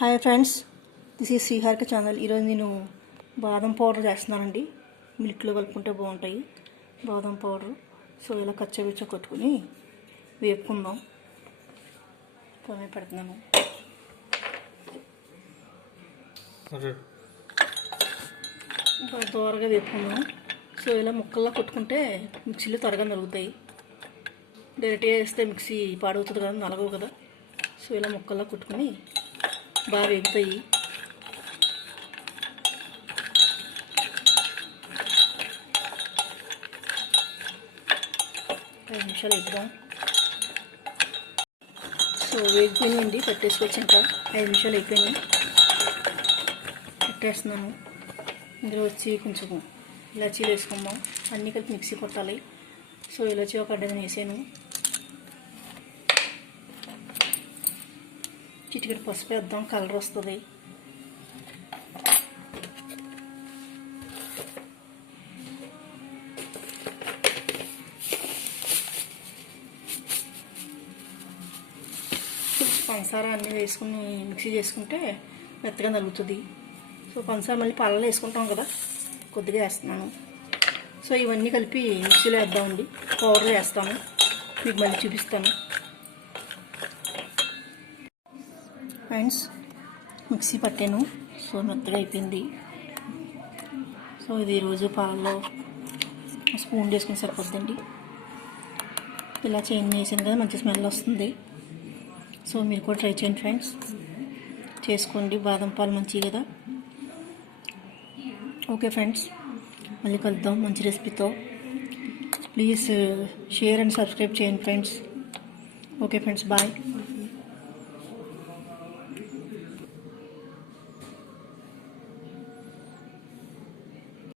Hi friends, this is Sriharika channel. ఈరోజు నేను బాదం పౌడర్ చేస్తున్నానండి. మిల్క్లో కలుపుకుంటే బాగుంటాయి బాదం పౌడర్. సో ఇలా కచ్చబిచ్చ కొట్టుకుని వేపుకుందాం. పొయ్యి పెడుతున్నాను. ఇంకా దోరగా వేపుకుందాం. సో ఇలా ముక్కల్లా కొట్టుకుంటే మిక్సీలో త్వరగా నలుగుతాయి. డైరెక్ట్గా వేస్తే మిక్సీ పాడవుతుంది కదా, నలగవు కదా. సో ఇలా ముక్కల్లా కొట్టుకుని బాగా వేగుతాయి. ఐదు నిమిషాలు వేద్దాం. సో వేగిపోయినాయండి, పెట్టేసుకోవచ్చు. ఇంకా 5 నిమిషాలు అయిపోయినాయి. పెట్టేస్తున్నాను. ఇందులో వచ్చి కొంచెం ఇలాచీలు వేసుకుందాం. అన్నీ కలిపి మిక్సీ కొట్టాలి. సో ఇలాచీ ఒక అడ్డని వేసాను. చిటికెడు పసుపు వేద్దాం, కలర్ వస్తుంది. పంచదార అన్నీ వేసుకుని మిక్సీ చేసుకుంటే మెత్తగా నలుగుతుంది. సో పంచదార మళ్ళీ పాలలో వేసుకుంటాం కదా, కొద్దిగా వేస్తున్నాను. సో ఇవన్నీ కలిపి మిక్సీలో వేద్దామండి. పౌడర్ వేస్తాను, మీకు మళ్ళీ చూపిస్తాను. ఫ్రెండ్స్, మిక్సీ పట్టాను. సో మెత్తగా అయిపోయింది. సో ఇది రోజు పాలలో స్పూన్ వేసుకుని సరిపోద్దండి. ఇలా చేయండి, వేసాను కదా, మంచి స్మెల్ వస్తుంది. సో మీరు కూడా ట్రై చేయండి ఫ్రెండ్స్, చేసుకోండి. బాదం పాలు మంచివి కదా. ఓకే ఫ్రెండ్స్, మళ్ళీ కలుద్దాం మంచి రెసిపీతో. ప్లీజ్ షేర్ అండ్ సబ్స్క్రైబ్ చేయండి ఫ్రెండ్స్. Okay friends, bye.